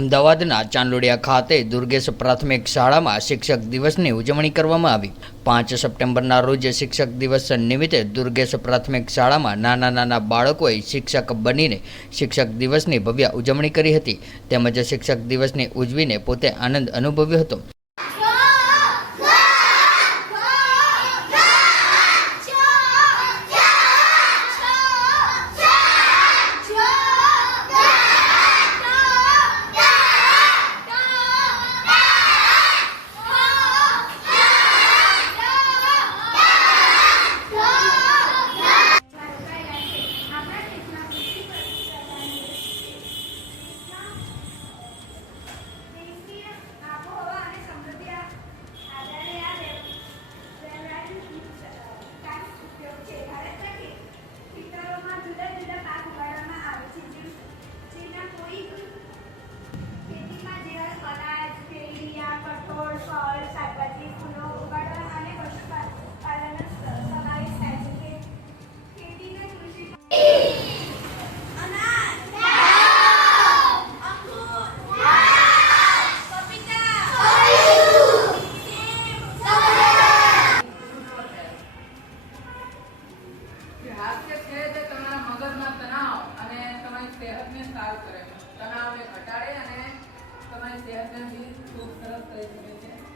અમદાવાદના ચાંદોડિયા ખાતે દુર્ગેશ પ્રાથમિક શાળામાં શિક્ષક દિવસની ઉજવણી કરવામાં આવી. પાંચ સપ્ટેમ્બરના રોજ શિક્ષક દિવસ નિમિત્તે દુર્ગેશ પ્રાથમિક શાળામાં નાના નાના બાળકોએ શિક્ષક બનીને શિક્ષક દિવસની ભવ્ય ઉજવણી કરી હતી. તેમજ શિક્ષક દિવસની ઉજવીને પોતે આનંદ અનુભવ્યો હતો. હાસ્ય છે તે તમારા મગજમાં તણાવ અને તમારી સેહતને સારું કરે તણાવને ઘટાડે અને તમારી સેહતને બી ખૂબ સરસ કરી શકે છે.